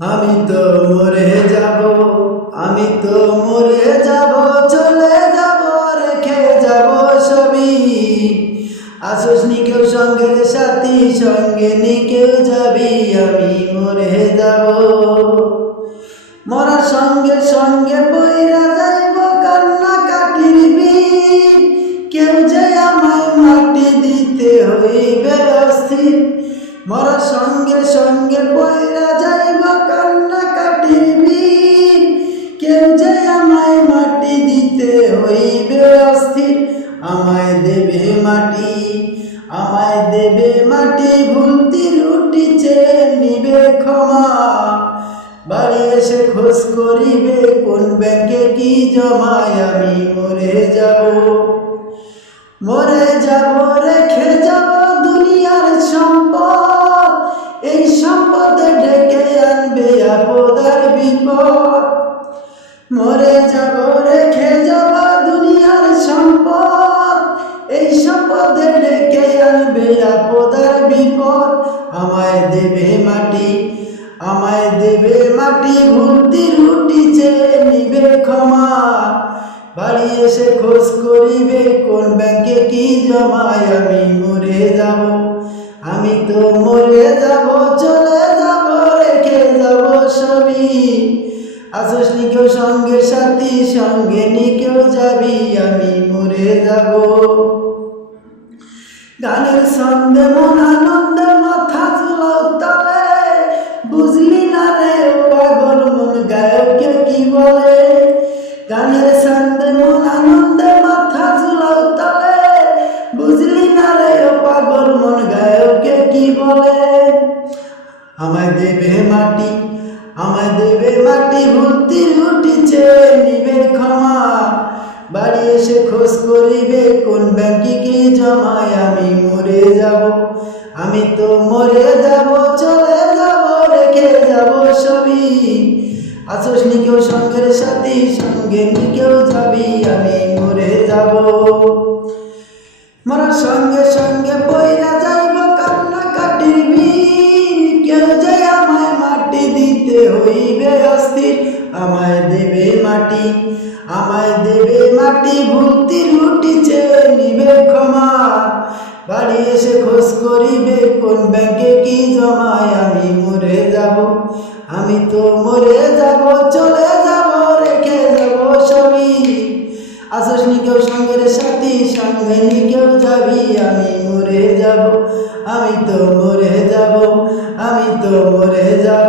আমি তো মরে যাব, আমি তো মরে যাব, চলে যাব, রেখে যাব সবই। আসোস নি কেউ সঙ্গের সাথী, সঙ্গে নি কেউ যাবি, আমি মরে যাব। মরার সঙ্গে সঙ্গে বইরা যাইব কান্না কাটির বীর, কেউ যে আমায় মাটি দিতে হইবে অস্থির। মরার সঙ্গে সঙ্গে বইরা যাইব কান্না কাটির বীর, কেউ যে আমায় মাটি দিতে হইবে অস্থির। আমায় দেবে মাটি, আমায় দেবে মাটি, ভুল ত্রুটি চেয়ে নিবে ক্ষমা। বাড়ি এসে খোঁজ করিবে কোন ব্যাংকে কি জমায়, আমি মরে যাব। মরে যাব, রেখে যাব দুনিয়ার সম্পদ, এই সম্পদে ডেকে আনবে আপদ আর বিপদ। মরে যাব, রেখে যাব দুনিয়ার সম্পদ, এই সম্পদে ডেকে আনবে আপদ আর বিপদ। আমায় দেবে মাটি, আমায় দেবে মাটি, ভুল ত্রুটি চেয়ে নিবে ক্ষমা। বাড়ি এসে খোঁজ করিবে কোন ব্যাংকে কি জমায়, আমি মরে যাব। আমি তো মরে যাব, চলে যাব, রেখে যাব সবই। আসোস নি কেউ সঙ্গের সাথী, সঙ্গে নি কেউ যাবি, আমি মরে যাব। গানের ছন্দে মন আনন্দে মাথা চুলাও তলে, বুঝলি না রে পাগল মন গায়ককে কি বলে। গানের ছন্দে মন আনন্দে মাথা চুলাও তলে, বুঝলি না রে পাগল মন গায়ককে কি বলে। আমায় দেবে মাটি, আমায় দেবে মাটি, ভুল ত্রুটি চেয়ে নিবে ক্ষমা। বাড়ি এসে খোঁজ করিবে কোন ব্যাংকে কি জমায়, আমি মরে যাব। আমি তো মরে যাব, চলে যাব, রেখে যাব সবই। আসোস নি কেউ সঙ্গের সাথী, সঙ্গে নি কেউ যাবি, আমি মরে যাব। মরার সঙ্গে সঙ্গে বইরা যাইব কান্না কাটির বীর, কেউ যে আমায় মাটি দিতে হইবে অস্থির। আমায় দেবে মাটি, আমায় দেবে মাটি, ভুল ত্রুটি চেয়ে নিবে ক্ষমা। বাড়ি এসে খোঁজ করিবে কোন ব্যাংকে কি জমায়, আমি মরে যাব। আমি তো মরে যাব, চলে যাব, রেখে যাব সবই। আসোস নি কেউ সঙ্গের সাথী, সঙ্গে নি কেউ যাবি, আমি মরে যাব। আমি তো মরে যাব, আমি তো মরে যাব।